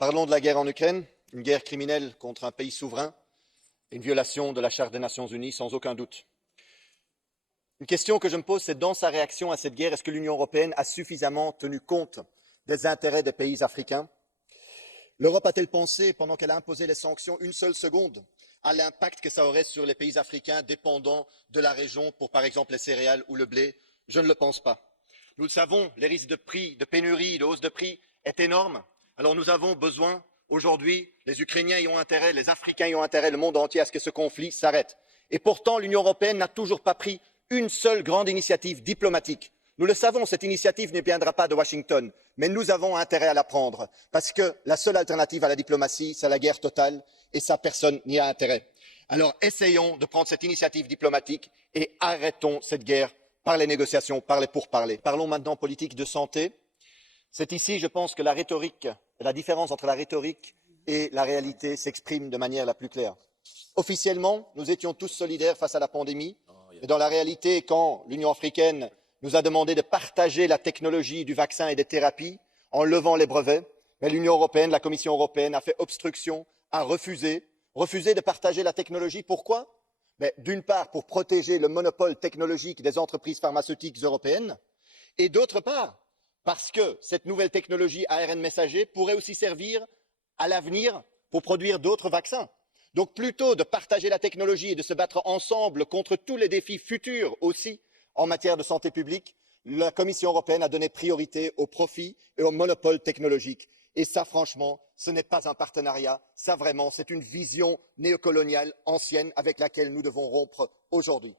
Parlons de la guerre en Ukraine, une guerre criminelle contre un pays souverain, une violation de la Charte des Nations Unies sans aucun doute. Une question que je me pose, c'est dans sa réaction à cette guerre, est-ce que l'Union européenne a suffisamment tenu compte des intérêts des pays africains? L'Europe a-t-elle pensé, pendant qu'elle a imposé les sanctions, une seule seconde à l'impact que ça aurait sur les pays africains dépendants de la région pour, par exemple, les céréales ou le blé? Je ne le pense pas. Nous le savons, les risques de prix, de pénurie, de hausse de prix est énorme. Alors nous avons besoin, aujourd'hui, les Ukrainiens y ont intérêt, les Africains y ont intérêt, le monde entier, à ce que ce conflit s'arrête. Et pourtant, l'Union européenne n'a toujours pas pris une seule grande initiative diplomatique. Nous le savons, cette initiative ne viendra pas de Washington, mais nous avons intérêt à la prendre, parce que la seule alternative à la diplomatie, c'est la guerre totale, et ça, personne n'y a intérêt. Alors essayons de prendre cette initiative diplomatique et arrêtons cette guerre par les négociations, par les pourparlers. Parlons maintenant politique de santé. C'est ici, je pense, que la différence entre la rhétorique et la réalité s'exprime de manière la plus claire. Officiellement, nous étions tous solidaires face à la pandémie, mais dans la réalité, quand l'Union africaine nous a demandé de partager la technologie du vaccin et des thérapies en levant les brevets, mais l'Union européenne, la Commission européenne a fait obstruction, a refusé de partager la technologie. Pourquoi? D'une part, pour protéger le monopole technologique des entreprises pharmaceutiques européennes, et d'autre part, parce que cette nouvelle technologie ARN messager pourrait aussi servir à l'avenir pour produire d'autres vaccins. Donc plutôt de partager la technologie et de se battre ensemble contre tous les défis futurs aussi en matière de santé publique, la Commission européenne a donné priorité au profit et au monopole technologique. Et ça, franchement, ce n'est pas un partenariat, ça vraiment, c'est une vision néocoloniale ancienne avec laquelle nous devons rompre aujourd'hui.